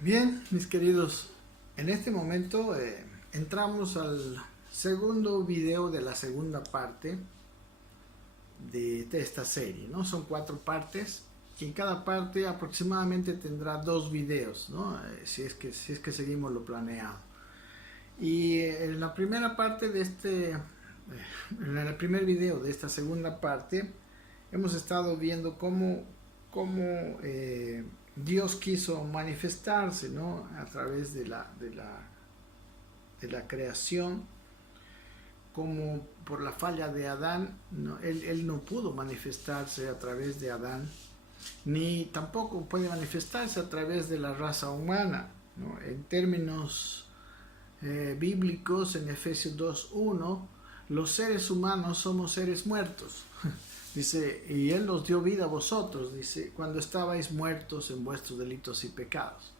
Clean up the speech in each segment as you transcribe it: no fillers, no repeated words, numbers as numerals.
Bien, mis queridos, en este momento entramos al segundo video de la segunda parte de esta serie, ¿no? Son 4 partes y cada parte aproximadamente tendrá 2 videos, ¿no? Si es que seguimos lo planeado. Y en la primera parte de en el primer video de esta segunda parte, hemos estado viendo cómo Dios quiso manifestarse, ¿no? A través de la creación, como por la falla de Adán, ¿no? Él no pudo manifestarse a través de Adán, ni tampoco puede manifestarse a través de la raza humana, ¿no? En términos bíblicos, en Efesios 2:1, los seres humanos somos seres muertos. Dice, y Él os dio vida a vosotros, dice, cuando estabais muertos en vuestros delitos y pecados.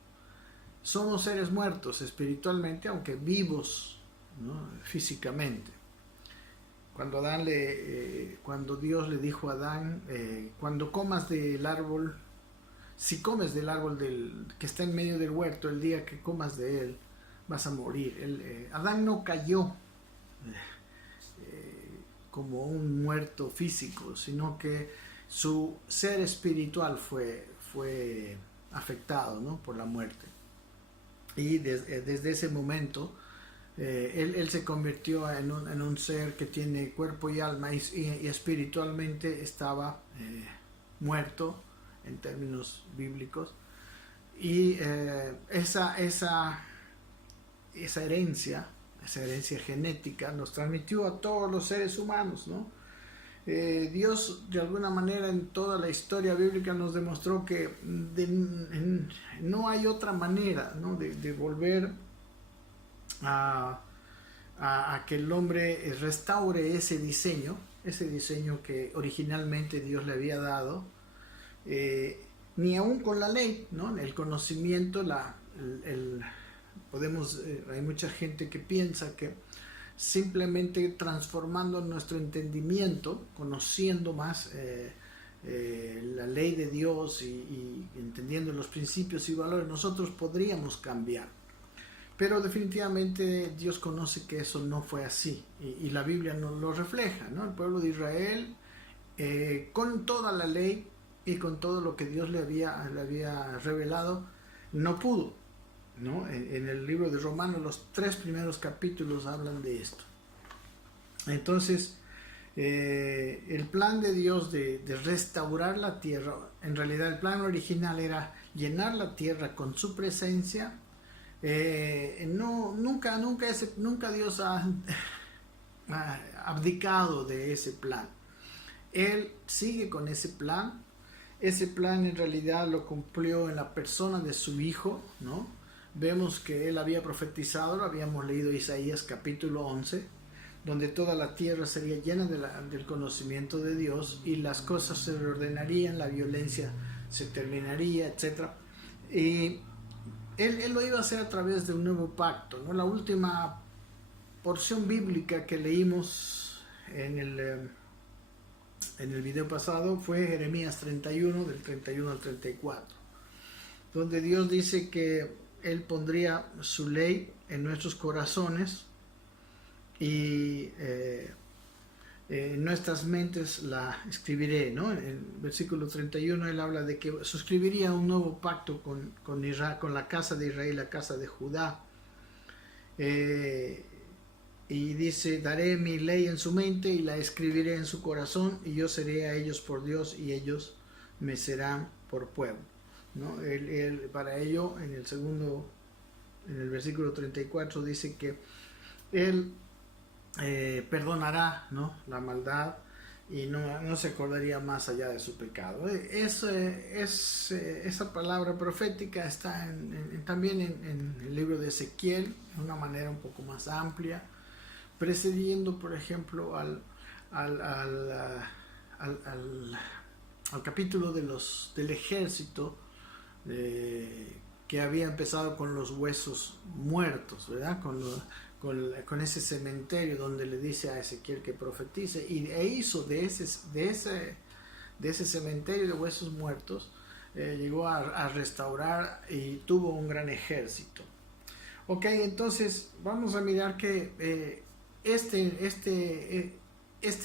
Somos seres muertos espiritualmente, aunque vivos, ¿no? Físicamente. Cuando Dios le dijo a Adán, cuando comas del árbol, si comes del árbol que está en medio del huerto, el día que comas de él, vas a morir. Adán no cayó como un muerto físico, sino que su ser espiritual fue afectado, ¿no? Por la muerte. Y desde ese momento él se convirtió en un ser que tiene cuerpo y alma y espiritualmente estaba muerto en términos bíblicos. Y esa herencia genética nos transmitió a todos los seres humanos, ¿no? Dios de alguna manera en toda la historia bíblica nos demostró que no hay otra manera, ¿no? de volver a que el hombre restaure ese diseño que originalmente Dios le había dado, ni aún con la ley, ¿no? El conocimiento, hay mucha gente que piensa que simplemente transformando nuestro entendimiento, conociendo más la ley de Dios y entendiendo los principios y valores, nosotros podríamos cambiar. Pero definitivamente Dios conoce que eso no fue así, y la Biblia nos lo refleja, ¿no? El pueblo de Israel, con toda la ley y con todo lo que Dios le había revelado, no pudo, ¿no? En el libro de Romanos, los 3 primeros capítulos hablan de esto. Entonces, el plan de Dios de restaurar la tierra, en realidad el plan original era llenar la tierra con su presencia. Nunca Dios ha abdicado de ese plan. Él sigue con ese plan. Ese plan en realidad lo cumplió en la persona de su Hijo, ¿no? Vemos que él había profetizado, lo habíamos leído Isaías capítulo 11, donde toda la tierra sería llena del conocimiento de Dios y las cosas se reordenarían, la violencia se terminaría, etc. Y él lo iba a hacer a través de un nuevo pacto, ¿no? La última porción bíblica que leímos en el video pasado fue Jeremías 31, del 31 al 34, donde Dios dice que Él pondría su ley en nuestros corazones y en nuestras mentes la escribiré, ¿no? En el versículo 31 Él habla de que suscribiría un nuevo pacto con Israel, con la casa de Israel, la casa de Judá. Y dice, daré mi ley en su mente y la escribiré en su corazón, y yo seré a ellos por Dios y ellos me serán por pueblo, ¿no? Para ello, en el versículo 34 dice que Él perdonará, ¿no? La maldad y no se acordaría más allá de su pecado. Esa palabra profética está también en el libro de Ezequiel, de una manera un poco más amplia, precediendo, por ejemplo, al capítulo del ejército que había empezado con los huesos muertos, ¿verdad? Con ese cementerio donde le dice a Ezequiel que profetice, e hizo de ese cementerio de huesos muertos llegó a restaurar y tuvo un gran ejército. Ok, entonces vamos a mirar que este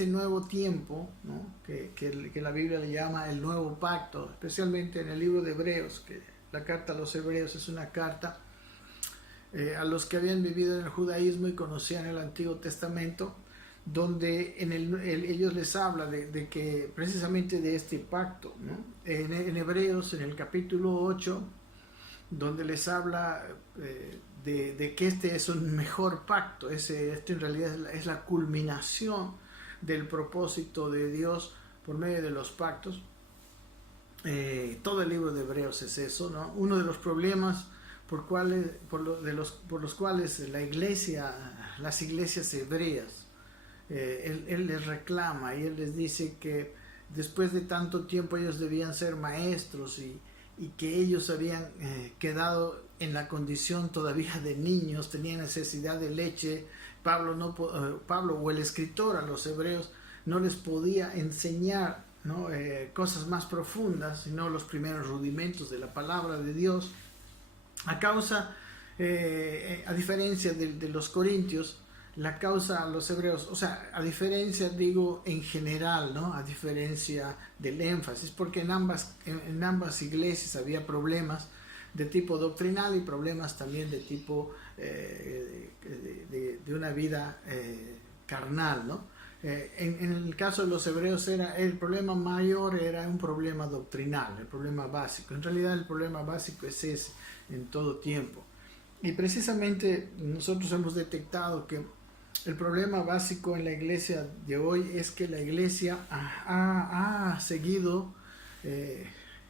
nuevo tiempo, ¿no? que la Biblia le llama el nuevo pacto, especialmente en el libro de Hebreos, que la carta a los Hebreos es una carta a los que habían vivido en el judaísmo y conocían el Antiguo Testamento, donde ellos les habla de que precisamente de este pacto, ¿no? En Hebreos, en el capítulo 8, donde les habla de que este es un mejor pacto, este en realidad es la culminación del propósito de Dios por medio de los pactos. Todo el libro de Hebreos es eso, ¿no? Uno de los problemas por los cuales las iglesias hebreas, él les reclama y él les dice que después de tanto tiempo ellos debían ser maestros y que ellos habían quedado en la condición todavía de niños, tenían necesidad de leche. Pablo o el escritor a los hebreos no les podía enseñar, ¿no? Cosas más profundas, sino los primeros rudimentos de la palabra de Dios. A causa, a diferencia de los corintios, la causa a los hebreos, o sea, a diferencia, digo, en general, ¿no? A diferencia del énfasis, porque en ambas iglesias había problemas de tipo doctrinal y problemas también de tipo de una vida carnal, ¿no? En el caso de los hebreos el problema mayor era un problema doctrinal, el problema básico. En realidad el problema básico es ese en todo tiempo. Y precisamente nosotros hemos detectado que el problema básico en la iglesia de hoy es que la iglesia ha seguido,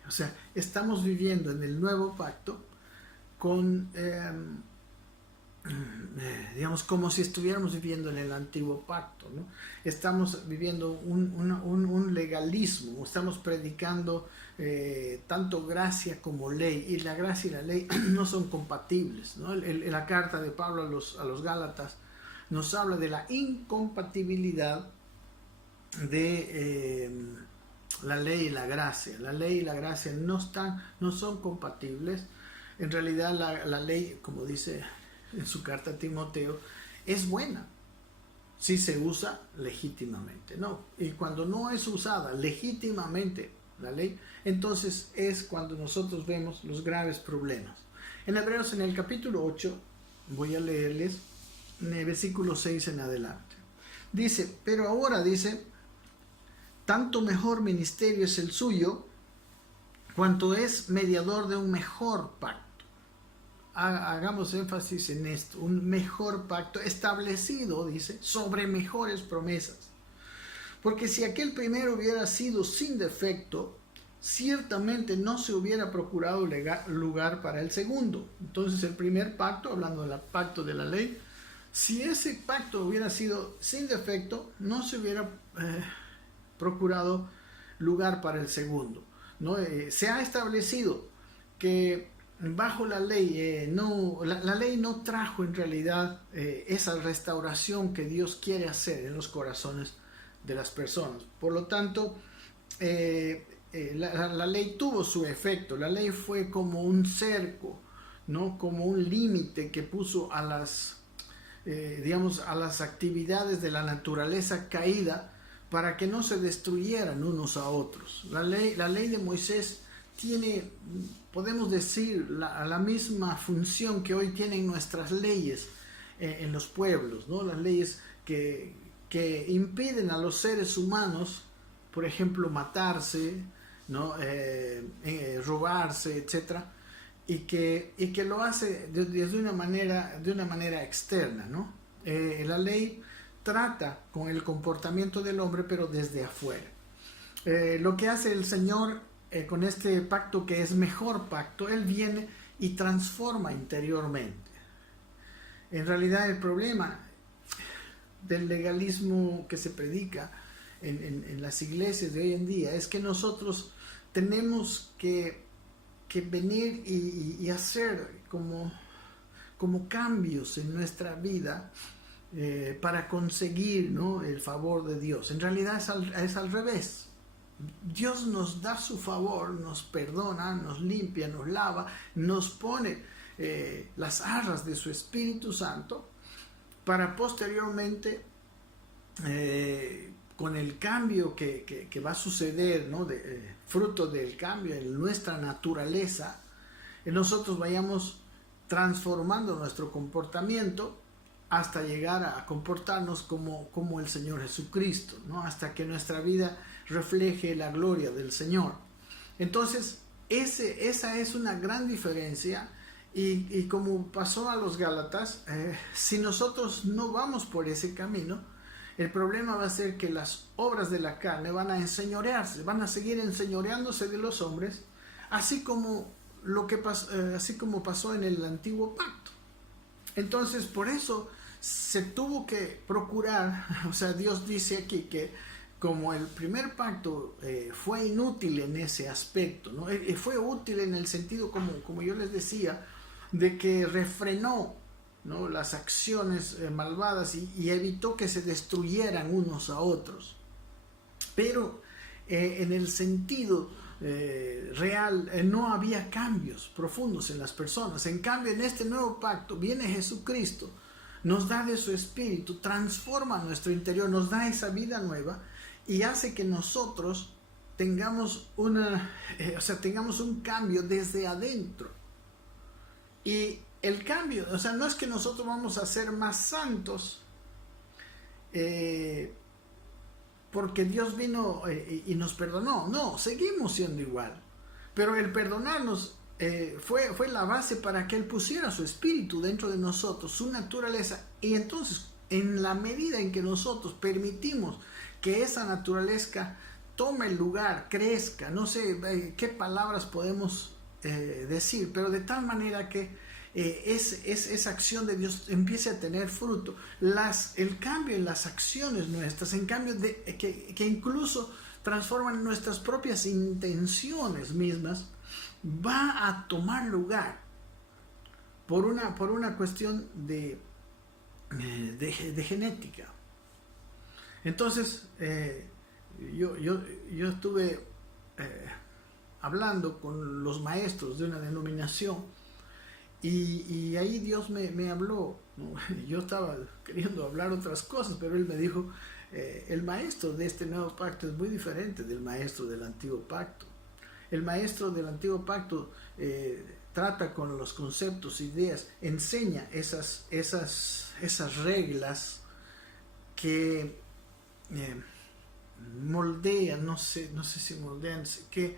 o sea, estamos viviendo en el nuevo pacto con, digamos, como si estuviéramos viviendo en el antiguo pacto, ¿no? Estamos viviendo un legalismo, estamos predicando tanto gracia como ley, y la gracia y la ley no son compatibles, ¿no? La carta de Pablo a los Gálatas nos habla de la incompatibilidad de la ley y la gracia. La ley y la gracia no son compatibles. En realidad la ley, como dice en su carta a Timoteo, es buena si se usa legítimamente, ¿no? Y cuando no es usada legítimamente la ley, entonces es cuando nosotros vemos los graves problemas. En Hebreos, en el capítulo 8, voy a leerles en el versículo 6 en adelante. Dice, pero ahora, dice, tanto mejor ministerio es el suyo, cuanto es mediador de un mejor pacto. Hagamos énfasis en esto, un mejor pacto establecido, dice, sobre mejores promesas. Porque si aquel primero hubiera sido sin defecto, ciertamente no se hubiera procurado lugar para el segundo. Entonces el primer pacto, hablando del pacto de la ley, si ese pacto hubiera sido sin defecto, no se hubiera procurado lugar para el segundo, ¿no? Se ha establecido que bajo la ley, la ley no trajo en realidad esa restauración que Dios quiere hacer en los corazones de las personas. Por lo tanto, la ley tuvo su efecto. La ley fue como un cerco, ¿no? Como un límite que puso a las actividades de la naturaleza caída para que no se destruyeran unos a otros. La ley de Moisés tiene, podemos decir, la misma función que hoy tienen nuestras leyes en los pueblos, ¿no? Las leyes que impiden a los seres humanos, por ejemplo, matarse, ¿no? Robarse, etcétera, y que lo hace de una manera externa, ¿no? La ley trata con el comportamiento del hombre, pero desde afuera. Lo que hace el Señor con este pacto, que es mejor pacto, Él viene y transforma interiormente. En realidad el problema del legalismo que se predica en las iglesias de hoy en día es que nosotros tenemos que venir y hacer como cambios en nuestra vida para conseguir, ¿no? El favor de Dios. En realidad es al revés. Dios nos da su favor, nos perdona, nos limpia, nos lava, nos pone las arras de su Espíritu Santo para posteriormente, con el cambio que va a suceder, ¿no? Fruto del cambio en nuestra naturaleza, nosotros vayamos transformando nuestro comportamiento hasta llegar a comportarnos como el Señor Jesucristo, ¿no? Hasta que nuestra vida refleje la gloria del Señor. Entonces, esa es una gran diferencia. Y como pasó a los Gálatas, si nosotros no vamos por ese camino, el problema va a ser que las obras de la carne van a enseñorearse, van a seguir enseñoreándose de los hombres, así como pasó en el antiguo pacto. Entonces, por eso se tuvo que procurar, o sea, Dios dice aquí que como el primer pacto fue inútil en ese aspecto, ¿no? Fue útil en el sentido, como yo les decía, de que refrenó, ¿no?, las acciones malvadas y evitó que se destruyeran unos a otros. Pero en el sentido real no había cambios profundos en las personas. En cambio, en este nuevo pacto viene Jesucristo, nos da de su Espíritu, transforma nuestro interior, nos da esa vida nueva y hace que nosotros tengamos tengamos un cambio desde adentro. Y el cambio, o sea, no es que nosotros vamos a ser más santos porque Dios vino y nos perdonó. No, seguimos siendo igual. Pero el perdonarnos fue la base para que Él pusiera su espíritu dentro de nosotros, su naturaleza. Y entonces, en la medida en que nosotros permitimos que esa naturaleza tome el lugar, crezca, no sé qué palabras podemos decir, pero de tal manera que esa acción de Dios empiece a tener fruto, el cambio en las acciones nuestras, en cambio que incluso transforman nuestras propias intenciones mismas, va a tomar lugar por una cuestión de genética. Entonces yo estuve hablando con los maestros de una denominación y ahí Dios me habló, ¿no? Yo estaba queriendo hablar otras cosas, pero Él me dijo, el maestro de este nuevo pacto es muy diferente del maestro del antiguo pacto. El maestro del antiguo pacto trata con los conceptos, ideas, enseña esas reglas que moldean, no sé si moldean, que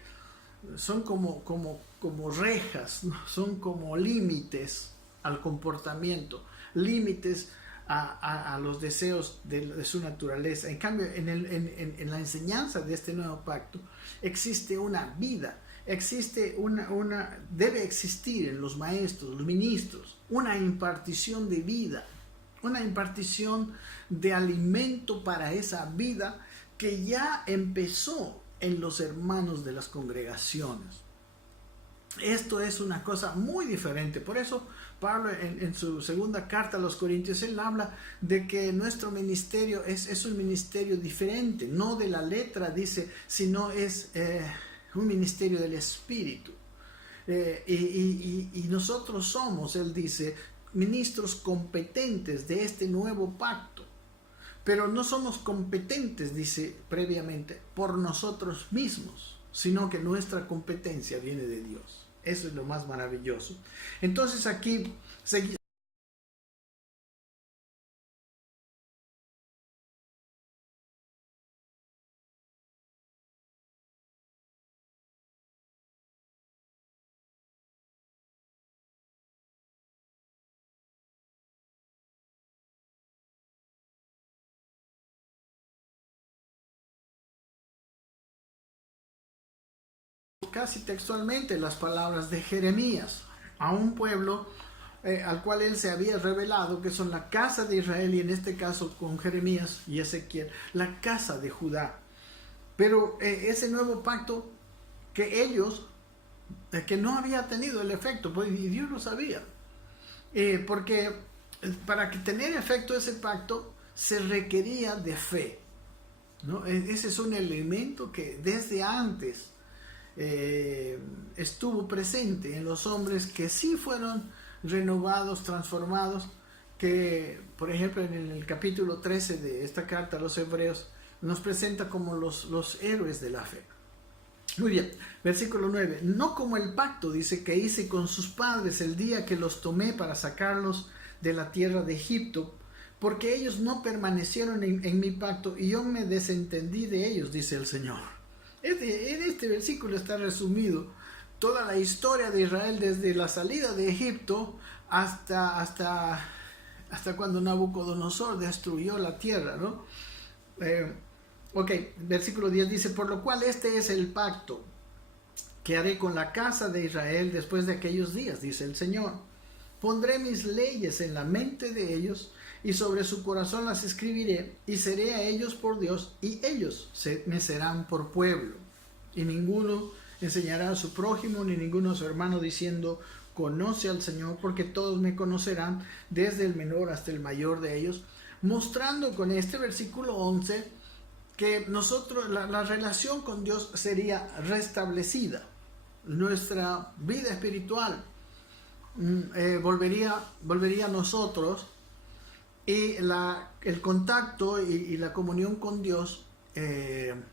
son como rejas, ¿no? Son como límites al comportamiento, límites a los deseos de su naturaleza. En cambio, en la enseñanza de este nuevo pacto existe una vida, debe existir en los maestros, los ministros, una impartición de vida, una impartición de alimento para esa vida que ya empezó en los hermanos de las congregaciones. Esto es una cosa muy diferente. Por eso Pablo en su segunda carta a los Corintios, él habla de que nuestro ministerio es un ministerio diferente, no de la letra, dice, sino es un ministerio del Espíritu. Y nosotros somos, él dice, ministros competentes de este nuevo pacto. Pero no somos competentes, dice previamente, por nosotros mismos, sino que nuestra competencia viene de Dios. Eso es lo más maravilloso. Entonces aquí seguimos. Casi textualmente las palabras de Jeremías a un pueblo al cual él se había revelado, que son la casa de Israel, y en este caso con Jeremías y Ezequiel, la casa de Judá. Pero ese nuevo pacto que ellos, que no había tenido el efecto, pues, y Dios lo sabía, porque para que tener efecto ese pacto se requería de fe, ¿no? Ese es un elemento que desde antes estuvo presente en los hombres que sí fueron renovados, transformados, que por ejemplo en el capítulo 13 de esta carta a los Hebreos nos presenta como los héroes de la fe. Muy bien, versículo 9. No como el pacto, dice, que hice con sus padres el día que los tomé para sacarlos de la tierra de Egipto, porque ellos no permanecieron en mi pacto y yo me desentendí de ellos, dice el Señor. En este versículo está resumido toda la historia de Israel desde la salida de Egipto hasta cuando Nabucodonosor destruyó la tierra, ¿no? Ok, versículo 10 dice, por lo cual este es el pacto que haré con la casa de Israel después de aquellos días, dice el Señor. Pondré mis leyes en la mente de ellos y sobre su corazón las escribiré y seré a ellos por Dios y ellos me serán por pueblo. Y ninguno enseñará a su prójimo ni ninguno a su hermano diciendo, conoce al Señor, porque todos me conocerán, desde el menor hasta el mayor de ellos, mostrando con este versículo 11 que nosotros, la relación con Dios sería restablecida, nuestra vida espiritual volvería a nosotros y el contacto y la comunión con Dios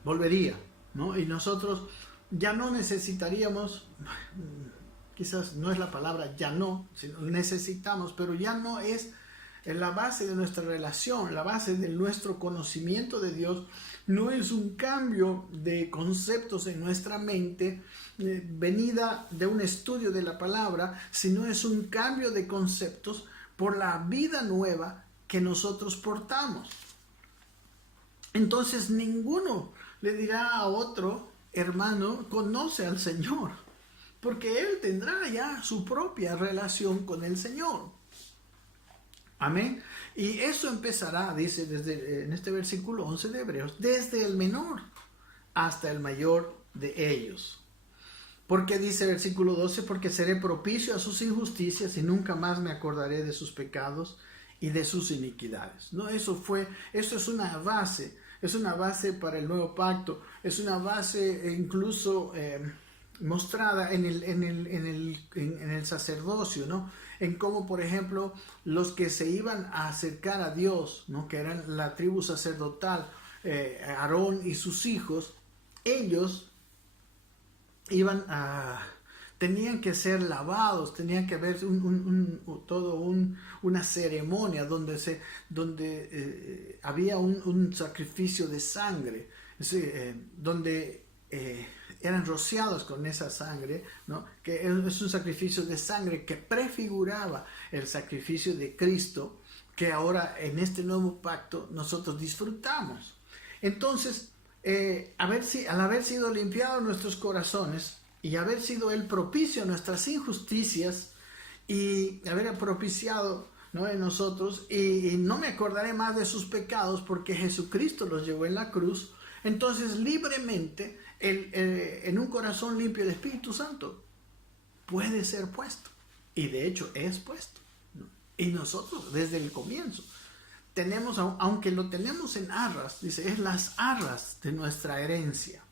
volvería, ¿no? Y nosotros ya no necesitaríamos, quizás no es la palabra ya no, sino necesitamos, pero ya no es la base de nuestra relación, la base de nuestro conocimiento de Dios. No es un cambio de conceptos en nuestra mente venida de un estudio de la palabra, sino es un cambio de conceptos por la vida nueva que nosotros portamos. Entonces ninguno le dirá a otro, hermano, conoce al Señor, porque él tendrá ya su propia relación con el Señor. Amén. Y eso empezará, dice en este versículo 11 de Hebreos, desde el menor hasta el mayor de ellos. Porque dice versículo 12, porque seré propicio a sus injusticias y nunca más me acordaré de sus pecados y de sus iniquidades. ¿No? Eso es una base para el nuevo pacto, es una base incluso mostrada en el sacerdocio, ¿no? En cómo, por ejemplo, los que se iban a acercar a Dios, ¿no? Que eran la tribu sacerdotal, Aarón y sus hijos, ellos tenían que ser lavados, tenían que haber una ceremonia donde había un sacrificio de sangre, donde eran rociados con esa sangre, ¿no? Que es un sacrificio de sangre que prefiguraba el sacrificio de Cristo, que ahora en este nuevo pacto nosotros disfrutamos. Entonces, al haber sido limpiados nuestros corazones y haber sido Él propicio a nuestras injusticias y haber propiciado, ¿no?, en nosotros, y no me acordaré más de sus pecados porque Jesucristo los llevó en la cruz, entonces libremente en un corazón limpio el Espíritu Santo puede ser puesto, y de hecho es puesto, ¿no? Y nosotros desde el comienzo tenemos, aunque lo tenemos en arras, dice, es las arras de nuestra herencia,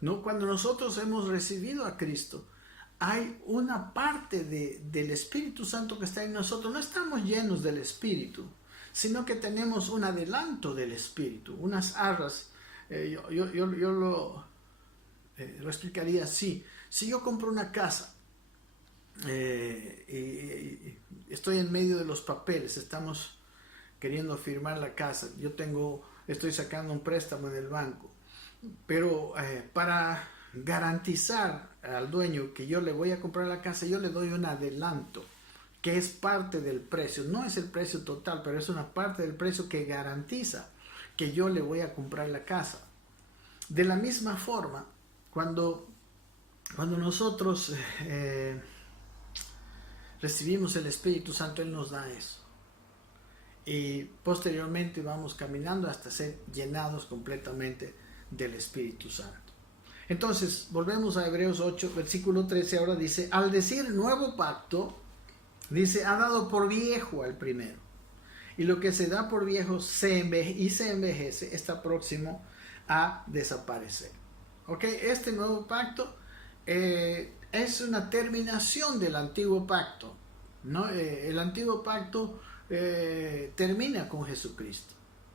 ¿no? Cuando nosotros hemos recibido a Cristo, hay una parte del Espíritu Santo que está en nosotros. No estamos llenos del Espíritu, sino que tenemos un adelanto del Espíritu, unas arras. Yo lo explicaría así. Si yo compro una casa, y estoy en medio de los papeles, estamos queriendo firmar la casa, estoy sacando un préstamo del banco, pero para garantizar al dueño que yo le voy a comprar la casa, yo le doy un adelanto que es parte del precio. No es el precio total, pero es una parte del precio que garantiza que yo le voy a comprar la casa. De la misma forma, cuando nosotros recibimos el Espíritu Santo, Él nos da eso. Y posteriormente vamos caminando hasta ser llenados completamente del Espíritu Santo. Entonces, volvemos a Hebreos 8, versículo 13, ahora dice, al decir nuevo pacto, dice, ha dado por viejo al primero. Y lo que se da por viejo se envejece, está próximo a desaparecer. ¿Ok? Este nuevo pacto es una terminación del antiguo pacto, ¿no? El antiguo pacto termina con Jesucristo.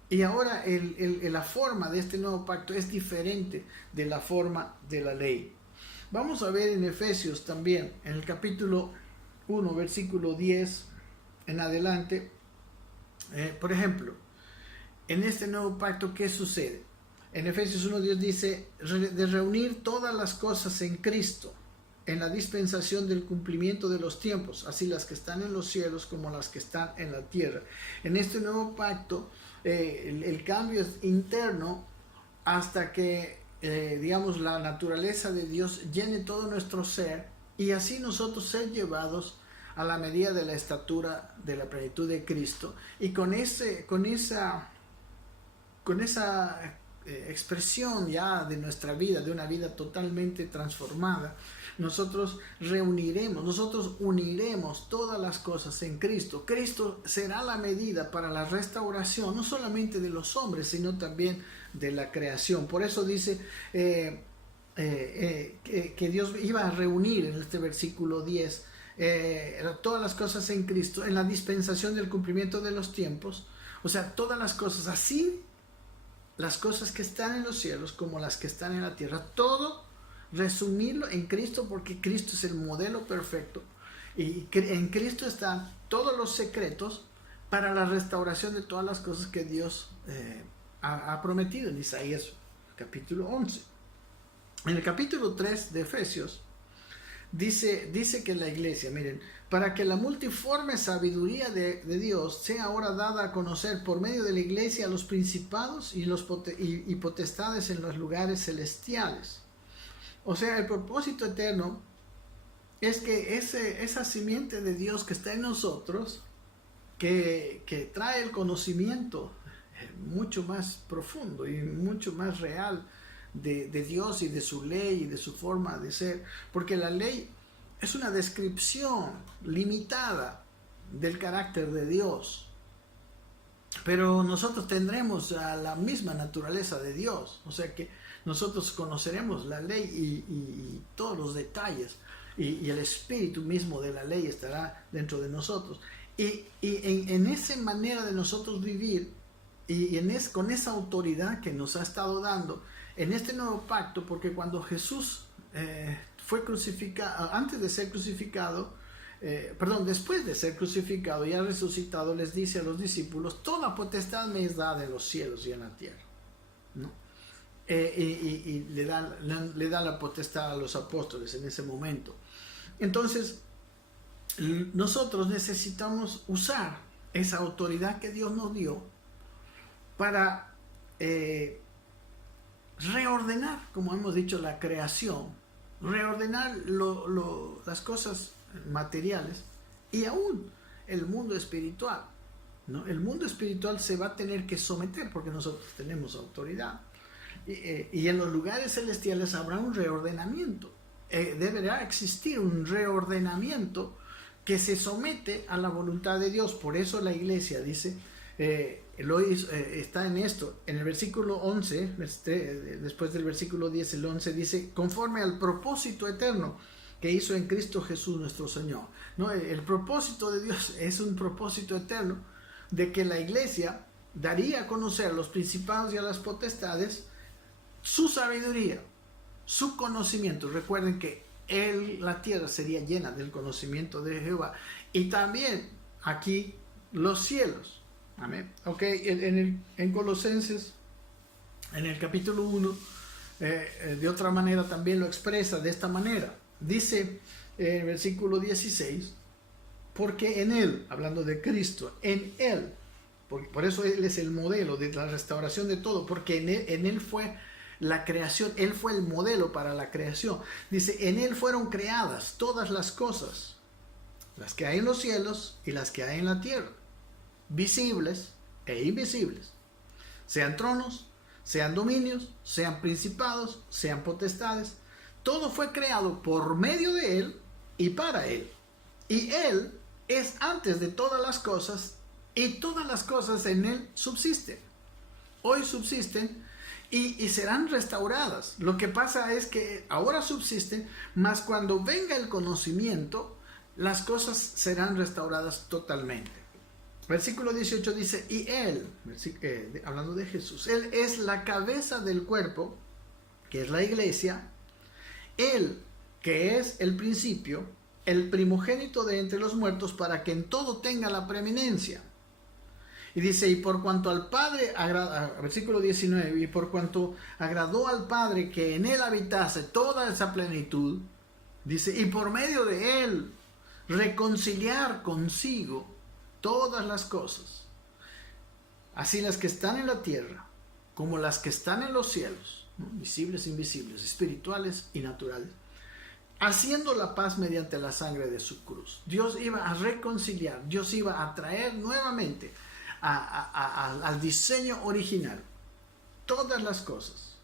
Y ahora la forma de este nuevo pacto es diferente de la forma de la ley. Vamos a ver en Efesios también, en el capítulo 1, versículo 10 en adelante. Por ejemplo, en este nuevo pacto, ¿qué sucede? En Efesios 1:10 dice, de reunir todas las cosas en Cristo, en la dispensación del cumplimiento de los tiempos, así las que están en los cielos como las que están en la tierra. En este nuevo pacto, el cambio es interno hasta que, digamos, la naturaleza de Dios llene todo nuestro ser y así nosotros ser llevados a la medida de la estatura de la plenitud de Cristo. Y con esa expresión ya de nuestra vida, de una vida totalmente transformada, nosotros uniremos todas las cosas en Cristo. Cristo será la medida para la restauración, no solamente de los hombres, sino también de la creación. Por eso dice que Dios iba a reunir en este versículo 10 todas las cosas en Cristo, en la dispensación del cumplimiento de los tiempos. O sea, todas las cosas, así las cosas que están en los cielos como las que están en la tierra, todo resumirlo en Cristo, porque Cristo es el modelo perfecto y en Cristo están todos los secretos para la restauración de todas las cosas que Dios ha prometido en Isaías capítulo 11. En el capítulo 3 de Efesios dice que la iglesia, miren, para que la multiforme sabiduría de Dios sea ahora dada a conocer por medio de la iglesia a los principados y potestades en los lugares celestiales. O sea, el propósito eterno es que esa simiente de Dios que está en nosotros, que trae el conocimiento mucho más profundo y mucho más real de Dios y de su ley y de su forma de ser, porque la ley es una descripción limitada del carácter de Dios, pero nosotros tendremos la misma naturaleza de Dios, o sea que nosotros conoceremos la ley y todos los detalles, y el espíritu mismo de la ley estará dentro de nosotros, y en esa manera de nosotros vivir, con esa autoridad que nos ha estado dando en este nuevo pacto, porque cuando Jesús fue crucificado, antes de ser crucificado, después de ser crucificado y ha resucitado, les dice a los discípulos, toda potestad me es dada en los cielos y en la tierra, ¿no? Y le da la potestad a los apóstoles en ese momento. Entonces, nosotros necesitamos usar esa autoridad que Dios nos dio para reordenar, como hemos dicho, la creación, reordenar las cosas materiales y aún el mundo espiritual, ¿no? El mundo espiritual se va a tener que someter porque nosotros tenemos autoridad. Y en los lugares celestiales habrá un reordenamiento. Deberá existir un reordenamiento que se somete a la voluntad de Dios. Por eso la iglesia dice, está en esto, en el versículo 11, después del versículo 10, el 11 dice, conforme al propósito eterno que hizo en Cristo Jesús nuestro Señor, ¿no? El propósito de Dios es un propósito eterno de que la iglesia daría a conocer a los principados y a las potestades su sabiduría, su conocimiento. Recuerden que la tierra sería llena del conocimiento de Jehová, y también aquí los cielos. Amén. Ok, en Colosenses, en el capítulo 1, de otra manera también lo expresa de esta manera. Dice en el versículo 16, porque en Él, hablando de Cristo, en Él, por eso Él es el modelo de la restauración de todo, porque en él fue la creación, Él fue el modelo para la creación. Dice, en Él fueron creadas todas las cosas, las que hay en los cielos y las que hay en la tierra, visibles e invisibles, sean tronos, sean dominios, sean principados, sean potestades. Todo fue creado por medio de Él y para Él. Y Él es antes de todas las cosas, y todas las cosas en Él subsisten. Hoy subsisten y serán restauradas. Lo que pasa es que ahora subsisten, mas cuando venga el conocimiento, las cosas serán restauradas totalmente. Versículo 18 dice, y Él, hablando de Jesús, Él es la cabeza del cuerpo, que es la iglesia, Él que es el principio, el primogénito de entre los muertos, para que en todo tenga la preeminencia. Y dice, y por cuanto al Padre, versículo 19, y por cuanto agradó al Padre que en Él habitase toda esa plenitud, dice, y por medio de Él reconciliar consigo todas las cosas, así las que están en la tierra, como las que están en los cielos, ¿no? Visibles, invisibles, espirituales y naturales, haciendo la paz mediante la sangre de su cruz. Dios iba a reconciliar, Dios iba a traer nuevamente al diseño original todas las cosas,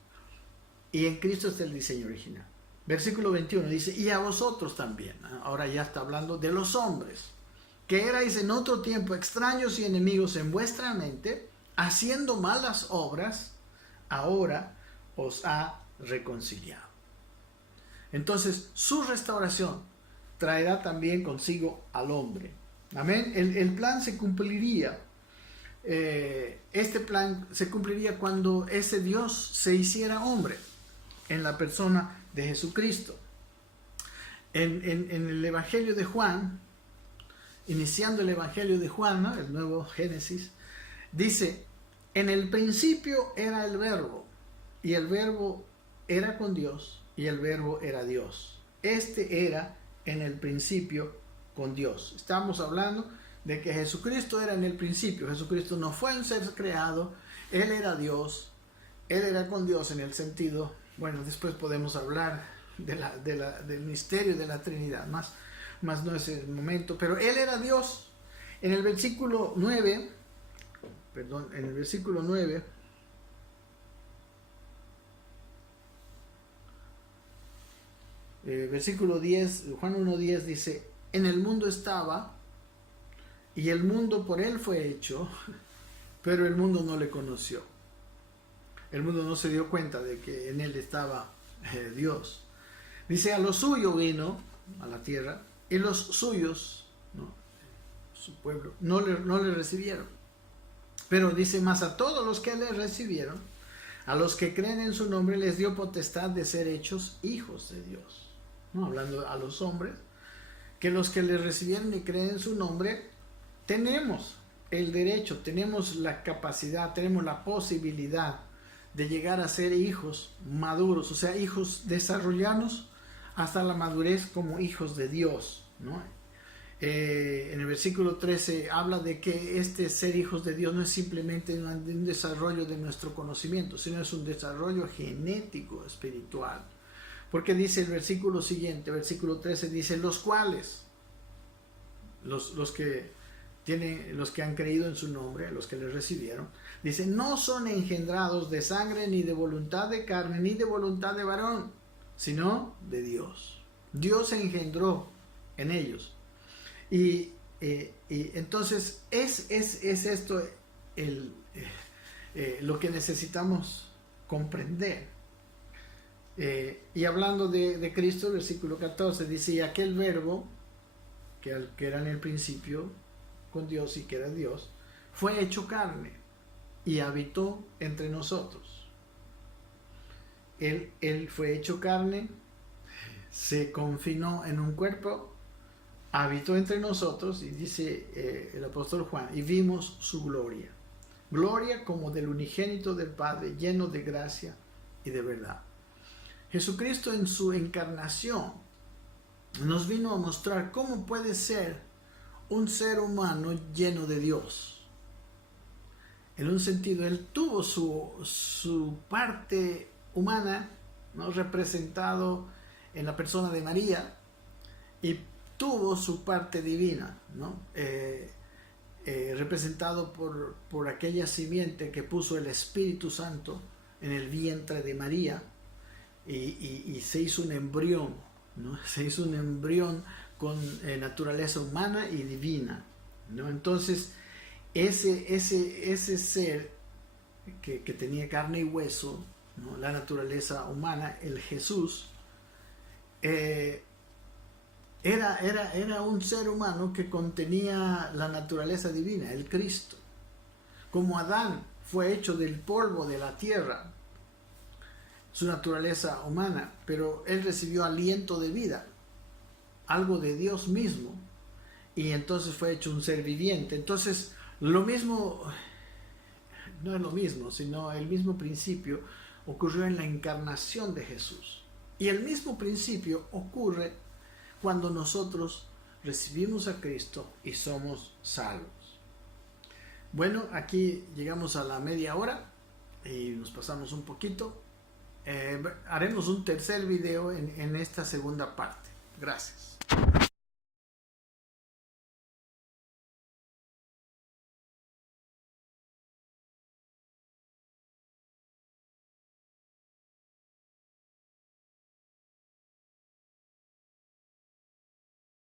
y en Cristo está el diseño original. Versículo 21 dice, y a vosotros también, ahora ya está hablando de los hombres, que erais en otro tiempo extraños y enemigos en vuestra mente, haciendo malas obras, ahora os ha reconciliado. Entonces, su restauración traerá también consigo al hombre. Amén. El plan se cumpliría. Este plan se cumpliría cuando ese Dios se hiciera hombre en la persona de Jesucristo. En el Evangelio de Juan, iniciando el Evangelio de Juan, ¿no? El nuevo Génesis, dice, en el principio era el verbo, y el verbo era con Dios, y el verbo era Dios. Este era en el principio con Dios. Estamos hablando de que Jesucristo era en el principio. Jesucristo no fue un ser creado, Él era Dios, Él era con Dios en el sentido, bueno, después podemos hablar del misterio de la Trinidad, más no es el momento, pero Él era Dios. En el versículo 9, versículo 10, Juan 1:10 dice, en el mundo estaba, y el mundo por Él fue hecho, pero el mundo no le conoció. El mundo no se dio cuenta de que en Él estaba Dios. Dice, a lo suyo vino, a la tierra, y los suyos, ¿no? Su pueblo, no le recibieron. Pero dice, más a todos los que le recibieron, a los que creen en su nombre, les dio potestad de ser hechos hijos de Dios. ¿No? Hablando a los hombres, que los que le recibieron y creen en su nombre, tenemos el derecho, tenemos la capacidad, tenemos la posibilidad de llegar a ser hijos maduros, o sea, hijos, desarrollarnos hasta la madurez como hijos de Dios, ¿no? En el versículo 13 habla de que este ser hijos de Dios no es simplemente un desarrollo de nuestro conocimiento, sino es un desarrollo genético, espiritual. Porque dice el versículo siguiente, versículo 13, dice, los cuales, los que han creído en su nombre, los que le recibieron, dice, no son engendrados de sangre, ni de voluntad de carne, ni de voluntad de varón, sino de Dios. Dios engendró en ellos. Y entonces es esto lo que necesitamos comprender. Y hablando de Cristo, el versículo 14 dice, y aquel verbo que era en el principio con Dios y que era Dios, fue hecho carne y habitó entre nosotros. Él fue hecho carne, se confinó en un cuerpo, habitó entre nosotros, y dice el apóstol Juan, y vimos su gloria. Gloria como del unigénito del Padre, lleno de gracia y de verdad. Jesucristo en su encarnación nos vino a mostrar cómo puede ser un ser humano lleno de Dios. En un sentido, Él tuvo su parte humana, ¿no?, representado en la persona de María, y tuvo su parte divina, ¿no? Representado por aquella simiente que puso el Espíritu Santo en el vientre de María, y se hizo un embrión, ¿no? Se hizo un embrión con naturaleza humana y divina, ¿no? Entonces ese ser que tenía carne y hueso ¿no? La naturaleza humana, el Jesús, era un ser humano que contenía la naturaleza divina, el Cristo. Como Adán fue hecho del polvo de la tierra, su naturaleza humana, pero él recibió aliento de vida, algo de Dios mismo, y entonces fue hecho un ser viviente. Entonces, lo mismo, no es lo mismo, sino el mismo principio ocurrió en la encarnación de Jesús. Y el mismo principio ocurre cuando nosotros recibimos a Cristo y somos salvos. Bueno, aquí llegamos a la media hora y nos pasamos un poquito. Haremos un tercer video en esta segunda parte. Gracias.